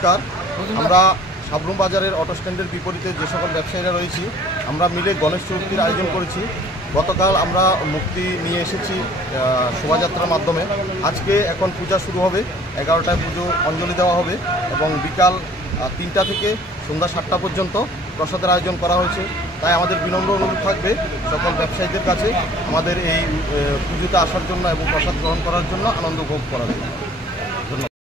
নমস্কার। আমরা সাবরুম বাজারের অটো স্ট্যান্ডের বিপরীতে যে সকল ব্যবসায়ীরা রয়েছি আমরা মিলে গণেশ চতুর্থীর আয়োজন করেছি। গতকাল আমরা মুক্তি নিয়ে এসেছি শোভাযাত্রার মাধ্যমে। আজকে এখন পূজা শুরু হবে, 11টায় পুজো অঞ্জলি দেওয়া হবে এবং বিকাল 3টা থেকে সন্ধ্যা 7টা পর্যন্ত প্রসাদের আয়োজন করা হয়েছে। তাই আমাদের বিনম্র অনুরোধ থাকবে সকল ব্যবসায়ীদের কাছে আমাদের এই পুজোতে আসার জন্য এবং প্রসাদ গ্রহণ করার জন্য, আনন্দ উপভোগ করার জন্য।